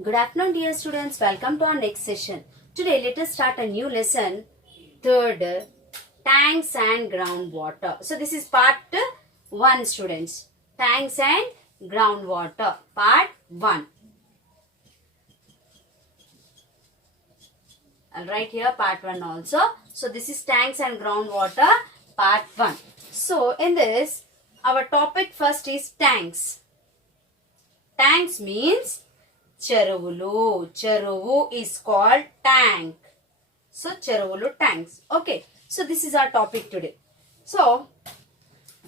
Good afternoon, dear students. Welcome to our next session. Today, let us start a new lesson. Third, tanks and groundwater. So, this is part 1, students. Tanks and groundwater, part 1. I'll write here part 1 also. So, this is tanks and groundwater, part 1. So, in this, our topic first is tanks. Tanks means చెరువులు. చెరువు is called tank. So, చెరువులు tanks. Okay. So, this is our topic today. So,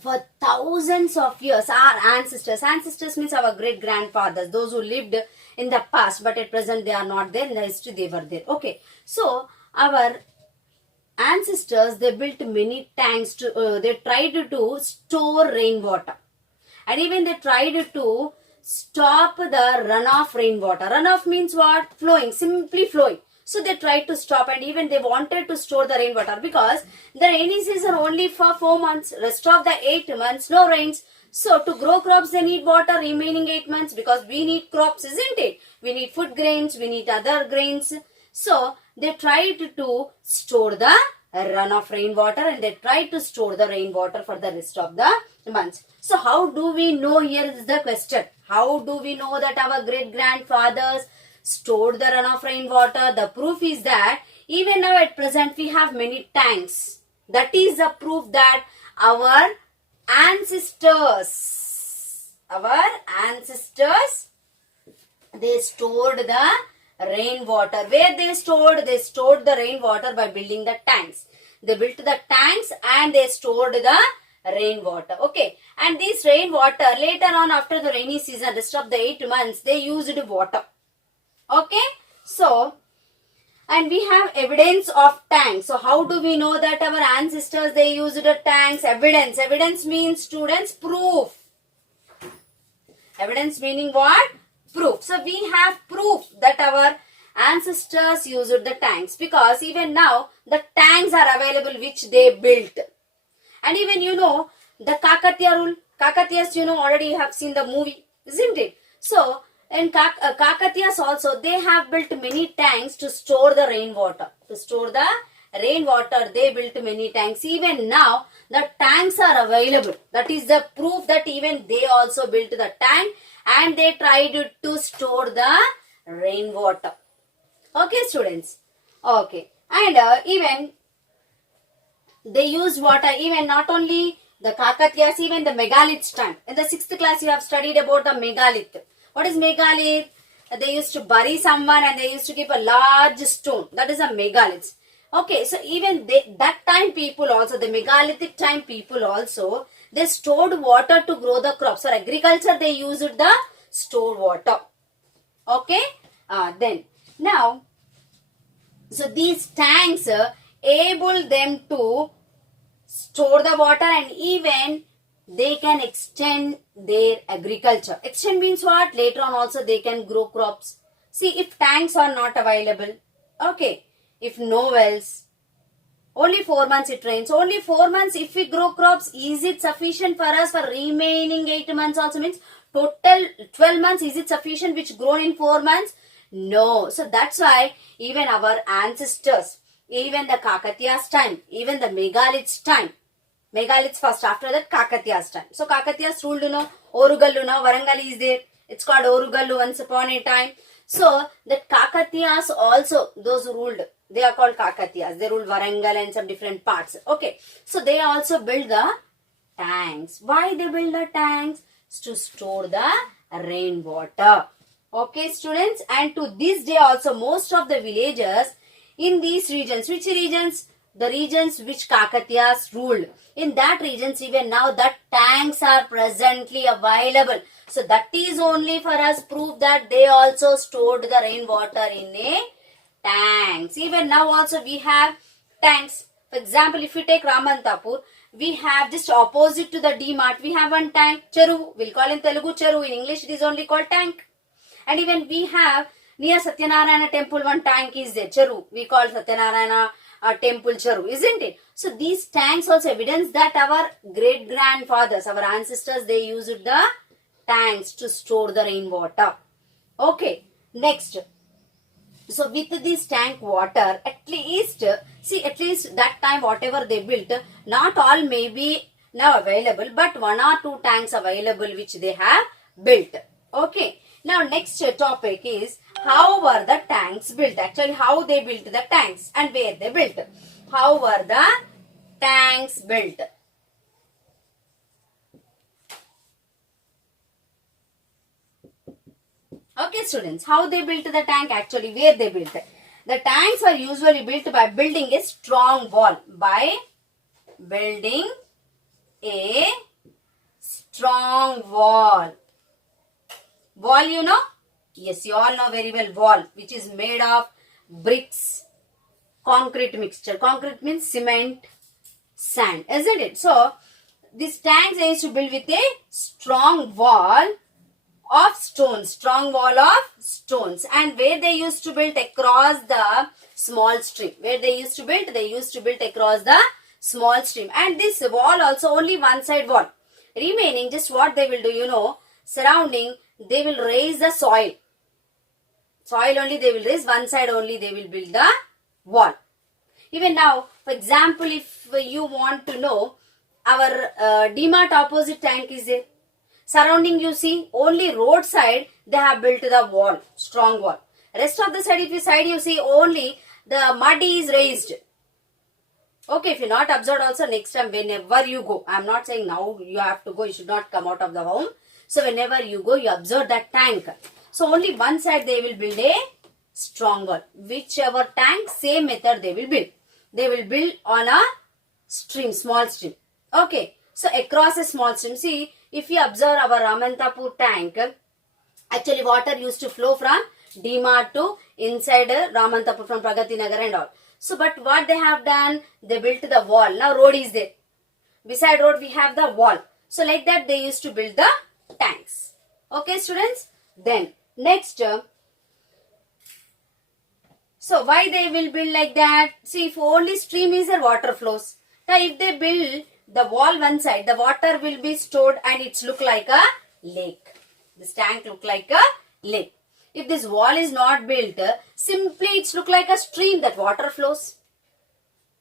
for thousands of years, our ancestors means our great grandfathers, those who lived in the past, but at present they are not there. In the history, they were there. Okay. So, our ancestors, they built many tanks to, they tried to store rainwater. And even they tried to stop the runoff rainwater. Runoff means what? Flowing, simply flowing. So they tried to stop, and even they wanted to store the rainwater because the rainy season only for 4 months. Rest of the 8 months, no rains. So to grow crops, they need water remaining 8 months because we need crops, isn't it? We need food grains, we need other grains. So they tried to store the runoff rainwater, and they tried to store the rainwater for the rest of the months. So how do we know? Here is the question. How do we know that our great grandfathers stored the runoff rainwater? The proof is that even now at present we have many tanks. That is the proof that our ancestors, they stored the rainwater. Where they stored? They stored the rainwater by building the tanks. They built the tanks and they stored the rainwater. Okay. And this rainwater, later on after the rainy season, rest of the 8 months, they used water. Okay. So, and we have evidence of tanks. So, how do we know that our ancestors, they used the tanks? Evidence. Evidence means, students, proof. Evidence meaning what? Proof. So, we have proof that our ancestors used the tanks, because even now the tanks are available which they built. And even the Kakatiya rule. Kakatiyas, already you have seen the movie, isn't it? So, in Kakatiyas also, they have built many tanks to store the rainwater. To store the rainwater, they built many tanks. Even now, the tanks are available. That is the proof that even they also built the tank and they tried to store the rainwater. Okay, students? Okay. And even they used water, even not only the Kakatiyas, even the megaliths time. In the 6th class, you have studied about the megalith. What is megalith? They used to bury someone and they used to keep a large stone. That is a megalith. Okay, so even that time people also, the megalithic time people also, they stored water to grow the crops. For agriculture, they used the stored water. Okay, then now, so these tanks able them to store the water, and even they can extend their agriculture. Extend means what? Later on also they can grow crops. See, if tanks are not available, okay, if no wells, only 4 months it rains, only 4 months if we grow crops, is it sufficient for us for remaining 8 months also? Means total 12 months, is it sufficient which grown in 4 months? No. So that's why even our ancestors, even the Kakatiya's time, even the megaliths time, megaliths first, after that Kakatiya's time. So Kakatiyas ruled, Orugallu, now Warangal is there. It's called Orugallu once upon a time. So that Kakatiyas also, those ruled, they are called Kakatiyas. They ruled Warangal and some different parts. Okay. So they also build the tanks. Why they build the tanks? To store the rainwater. Okay, students, and to this day also most of the villagers in these regions, which regions? The regions which Kakatiyas ruled. In that regions, even now that tanks are presently available. So that is only for us proof that they also stored the rainwater in a tanks. Even now also we have tanks. For example, if you take Ramantapur, we have just opposite to the D-Mart, we have one tank, Cheru. We'll call in Telugu Cheru. In English, it is only called tank. And even we have near Satyanarayana temple, one tank is there, Cheru. We call Satyanarayana temple Cheru, isn't it? So these tanks also evidence that our great grandfathers, our ancestors, they used the tanks to store the rainwater. Okay. Next, so with this tank water, at least that time whatever they built, not all may be now available, but 1 or 2 tanks available which they have built. Okay. Now next topic is how were the tanks built? Actually, how they built the tanks and where they built. How were the tanks built? Okay, students, how they built the tank? Actually, where they built it? The tanks were usually built by building a strong wall. By building a strong wall. Wall, you know? Yes, you all know very well wall, which is made of bricks, concrete mixture. Concrete means cement, sand, isn't it? So, these tanks they used to build with a strong wall of stones, strong wall of stones, and where they used to build across the small stream. Where they used to build across the small stream, and this wall also only one side wall. Remaining, just what they will do, you know, surrounding they will raise the soil. Soil only they will raise, one side only they will build the wall. Even now, for example, if you want to know, our DMart opposite tank is there. Surrounding you see, only road side they have built the wall, strong wall. Rest of the side, if you see, only the mud is raised. Okay, if you not observed also, next time whenever you go, I am not saying now you have to go, you should not come out of the home. So whenever you go, you observe that tank. So only one side they will build a strong wall. Whichever tank, same method they will build. They will build on a stream, small stream. Okay, so across a small stream. See, if you observe our Ramantapur tank, actually water used to flow from DMart to inside Ramantapur from Pragati Nagar and all. So, but what they have done, they built the wall. Now road is there. Beside road we have the wall. So like that they used to build the tanks. Okay, students. Then next, so why they will build like that? See, if only stream is there, water flows. Now if they build the wall one side, the water will be stored and it's look like a lake. This tank look like a lake. If this wall is not built, simply it's look like a stream that water flows.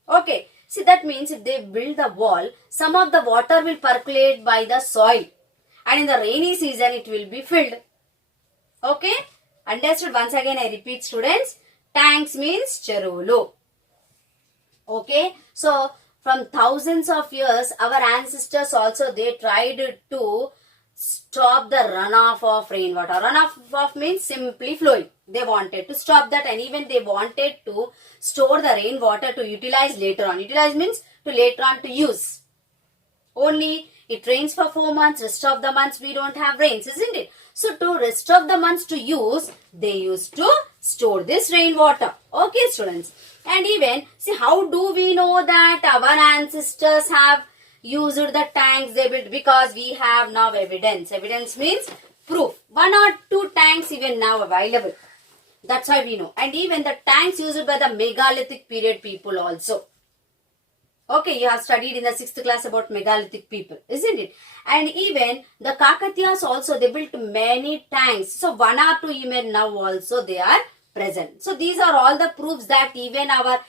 Okay. See, that means if they build the wall, some of the water will percolate by the soil. And in the rainy season, it will be filled. Okay. Understood? Once again, I repeat, students. Tanks means cheruvulu. Okay. So, from thousands of years, our ancestors also, they tried to stop the runoff of rainwater. Runoff means simply flowing. They wanted to stop that, and even they wanted to store the rainwater to utilize later on. Utilize means to later on to use. Only it rains for 4 months, rest of the months we don't have rains, isn't it? So to rest of the months to use, they used to store this rainwater. Okay, students. And even, see, how do we know that our ancestors have used the tanks they built? Because we have now evidence. Evidence means proof. 1 or 2 tanks even now available. That's why we know. And even the tanks used by the megalithic period people also. Okay, you have studied in the 6th class about megalithic people, isn't it? And even the Kakatiyas also, they built many tanks. So 1 or 2 even now also they are present. So these are all the proofs that even our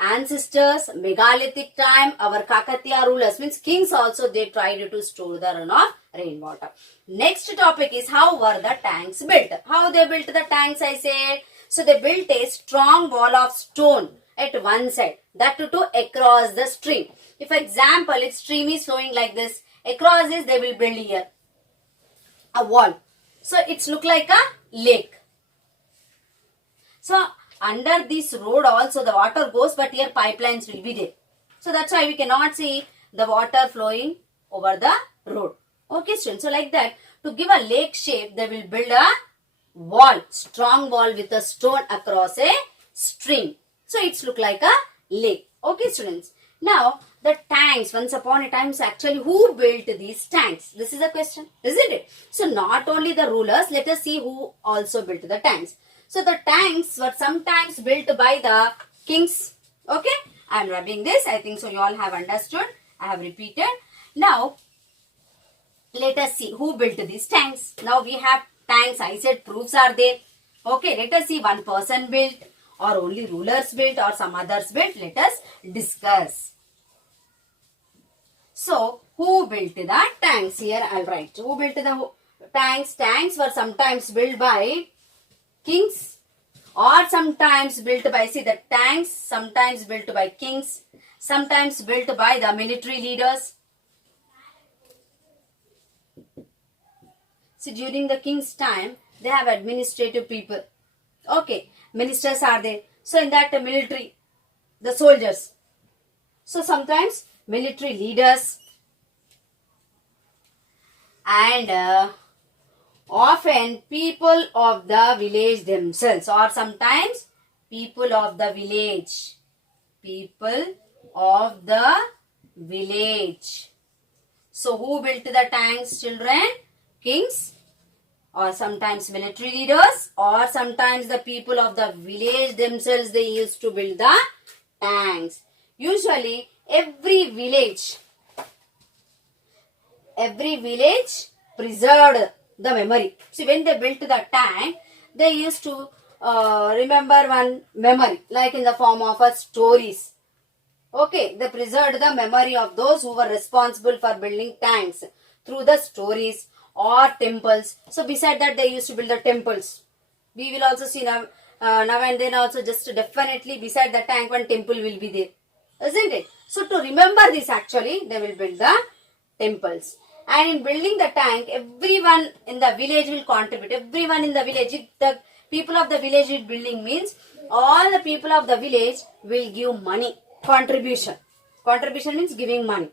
ancestors, megalithic time, our Kakatiya rulers, means kings also, they tried to store the runoff rainwater. Next topic is how were the tanks built? How they built the tanks, I said. So they built a strong wall of stone at one side, that to across the stream. If for example, if stream is flowing like this, across this they will build here a wall. So it's look like a lake. So under this road also the water goes, but here pipelines will be there. So that's why we cannot see the water flowing over the road. Okay, students. So like that, to give a lake shape, they will build a wall, strong wall with a stone across a stream. So it's look like a lake. Okay, students. Now the tanks, once upon a time, so actually who built these tanks? This is a question, isn't it? So not only the rulers, let us see who also built the tanks. So the tanks were sometimes built by the kings. Okay, I am rubbing this. I think so you all have understood. I have repeated. Now let us see who built these tanks. Now we have tanks. I said proofs are there. Okay, let us see one person built or only rulers built or some others built. Let us discuss. So, who built the tanks? Here I'll write. Who built the tanks? Tanks were sometimes built by kings or sometimes built by, see the tanks, sometimes built by kings, sometimes built by the military leaders. See, during the king's time, they have administrative people. Okay, ministers are there. So, in that military, the soldiers. So, sometimes military leaders and often people of the village themselves, or sometimes people of the village. People of the village. So, who built the tanks, children? Kings, or sometimes military leaders, or sometimes the people of the village themselves, they used to build the tanks. Usually every village preserved the memory. See, when they built the tank, they used to remember one memory, like in the form of stories. Okay, they preserved the memory of those who were responsible for building tanks through the stories or temples. So beside that, they used to build the temples. We will also see now and then also, just definitely beside the tank one temple will be there, isn't it? So to remember this, actually they will build the temples. And in building the tank, everyone in the village will contribute. Everyone in the village, if the people of the village is building, means all the people of the village will give money. Contribution. Contribution means giving money.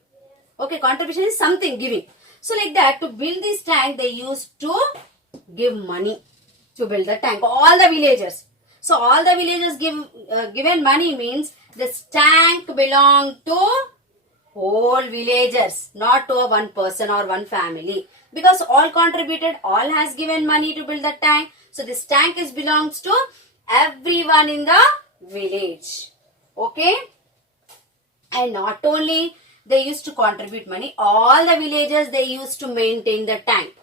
Okay, contribution is something giving. So like that, to build this tank, they used to give money to build the tank. All the villagers. So all the villagers given money means this tank belonged to whole villagers, not to one person or one family. Because all contributed, all has given money to build the tank. So this tank belongs to everyone in the village. Okay. And not only they used to contribute money, all the villagers, they used to maintain the tank.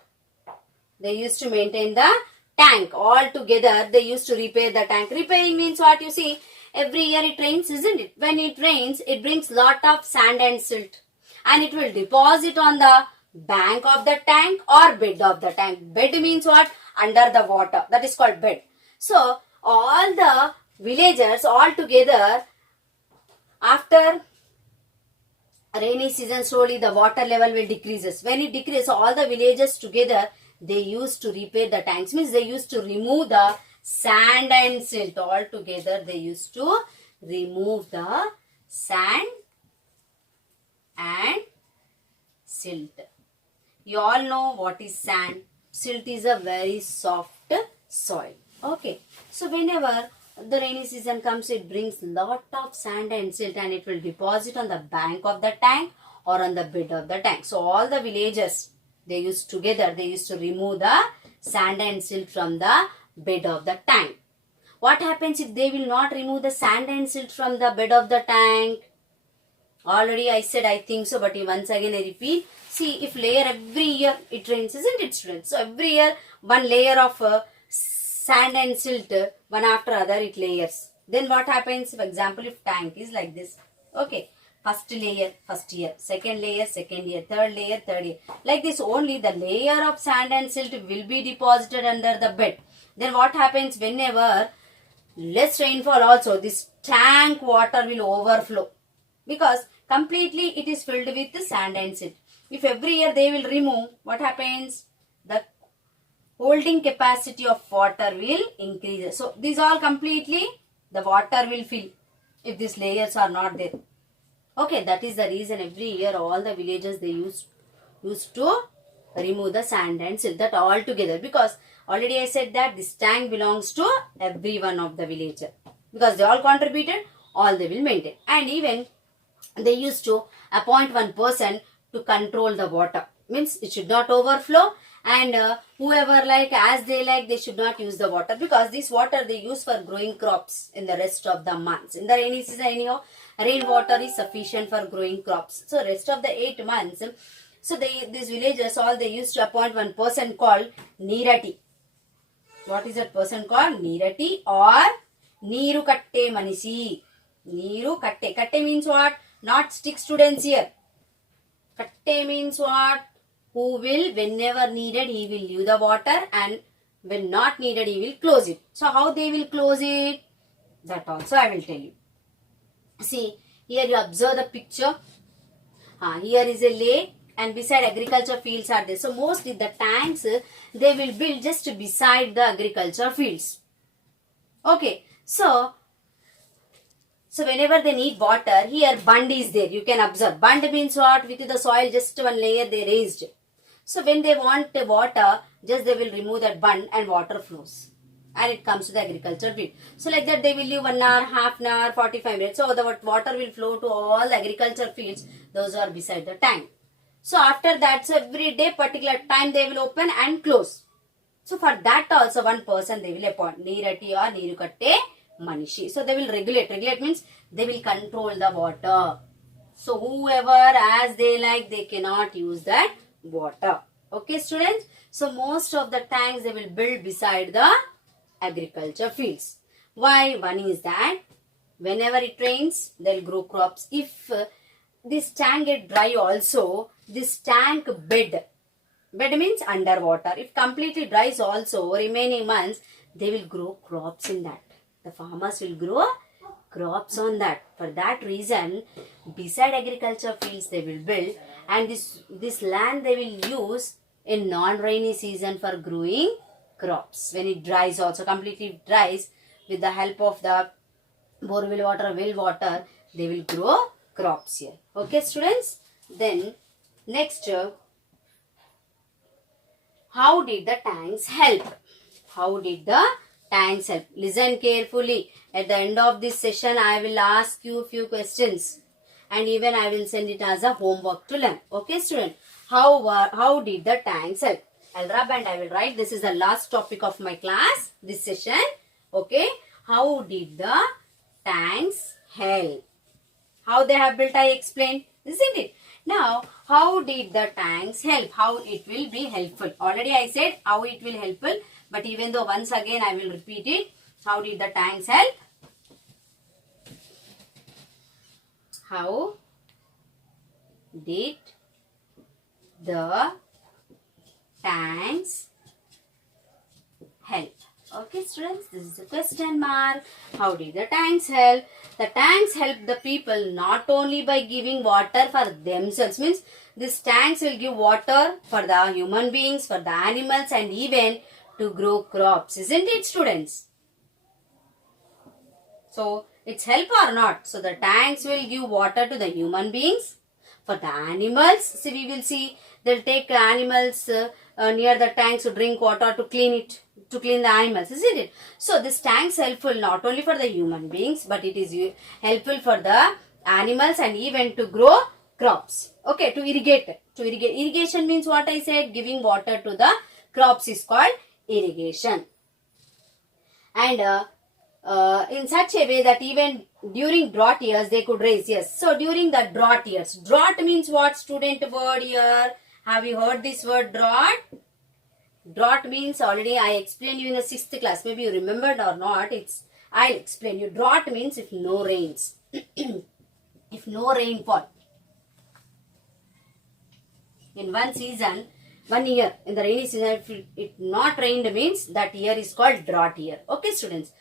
They used to maintain the tank. All together, they used to repair the tank. Repairing means what? You see, every year it rains, isn't it? When it rains, it brings lot of sand and silt. And it will deposit on the bank of the tank or bed of the tank. Bed means what? Under the water. That is called bed. So, all the villagers all together, after rainy season, slowly the water level will decreases. When it decreases, all the villagers together, they used to repair the tanks. Means they used to remove the sand and silt. All together, they used to remove the sand and silt. You all know what is sand. Silt is a very soft soil. Okay. So whenever the rainy season comes, it brings lot of sand and silt and it will deposit on the bank of the tank or on the bed of the tank. So all the villagers, they used to remove the sand and silt from the bed of the tank. What happens if they will not remove the sand and silt from the bed of the tank? Already I said, I think so, but once again I repeat. See, if layer every year it rains, isn't it, students? So every year one layer of sand and silt, one after other it layers. Then what happens? For example, if tank is like this. Okay. First layer, first year. Second layer, second year. Third layer, third year. Like this, only the layer of sand and silt will be deposited under the bed. Then what happens? Whenever less rainfall also, this tank water will overflow. Because completely it is filled with the sand and silt. If every year they will remove, what happens? The holding capacity of water will increase. So these all completely the water will fill if these layers are not there. Okay, that is the reason every year all the villages they used to remove the sand and silt, that all together, because already I said that this tank belongs to every one of the villager, because they all contributed, all they will maintain. And even they used to appoint one person to control the water, means it should not overflow, and whoever as they like, they should not use the water, because this water they use for growing crops in the rest of the months. In the rainy season anyhow, rainwater is sufficient for growing crops. So rest of the 8 months, so these villagers all they used to appoint one person called Nirati. What is that person called? Nirati or Neeru Katte Manishi. Neeru Katte. Katte means what? Not stick students here. Katte means what? Who will, whenever needed, he will leave the water, and when not needed, he will close it. So how they will close it? That also I will tell you. See, here you observe the picture. Here is a lake, and beside agriculture fields are there. So mostly the tanks they will build just beside the agriculture fields. Okay, so whenever they need water, here bund is there. You can observe. Bund means what? With the soil, just one layer they raised. So when they want water, just they will remove that bund and water flows. And it comes to the agriculture field. So like that they will leave 1 hour, half an hour, 45 minutes. So the water will flow to all the agriculture fields. Those are beside the tank. So after that, so every day particular time they will open and close. So for that also one person they will appoint. Nirati or Nirukatte Manishi. So they will regulate. Regulate means they will control the water. So whoever as they like, they cannot use that water. Okay students. So most of the tanks they will build beside the agriculture fields. Why? One is that whenever it rains, they'll grow crops. If this tank get dry also, this tank bed means underwater. If completely dries also, remaining months, they will grow crops in that. The farmers will grow crops on that. For that reason, beside agriculture fields they will build, and this land they will use in non-rainy season for growing crops. When it dries also, completely dries, with the help of the borewell water, well water, they will grow crops here. Okay students. Then next, how did the tanks help? How did the tanks help? Listen carefully. At the end of this session, I will ask you few questions, and even I will send it as a homework to learn. Okay student. How did the tanks help? I'll rub and I will write. This is the last topic of my class, this session. Okay. How did the tanks help? How they have built, I explained. Isn't it? Now, how did the tanks help? How it will be helpful? Already I said how it will helpful. But even though once again I will repeat it. How did the tanks help? How did the tanks help? Okay students, this is the question mark. How did the tanks help? The tanks help the people not only by giving water for themselves. Means these tanks will give water for the human beings, for the animals, and even to grow crops. Isn't it students? So it's help or not? So the tanks will give water to the human beings. For the animals, see, we will see they'll take animals near the tanks to drink water to clean it, to clean the animals, isn't it? So this tanks helpful not only for the human beings, but it is helpful for the animals and even to grow crops. Okay, to irrigate. Irrigation means what I said, giving water to the crops is called irrigation. And in such a way that even during drought years they could raise. Yes. So during the drought years. Drought means what student word here? Have you heard this word drought? Drought means, already I explained you in the 6th class. Maybe you remembered or not. I'll explain you. Drought means if no rains. If no rainfall. In one season, 1 year, in the rainy season, if it not rained means that year is called drought year. Okay students.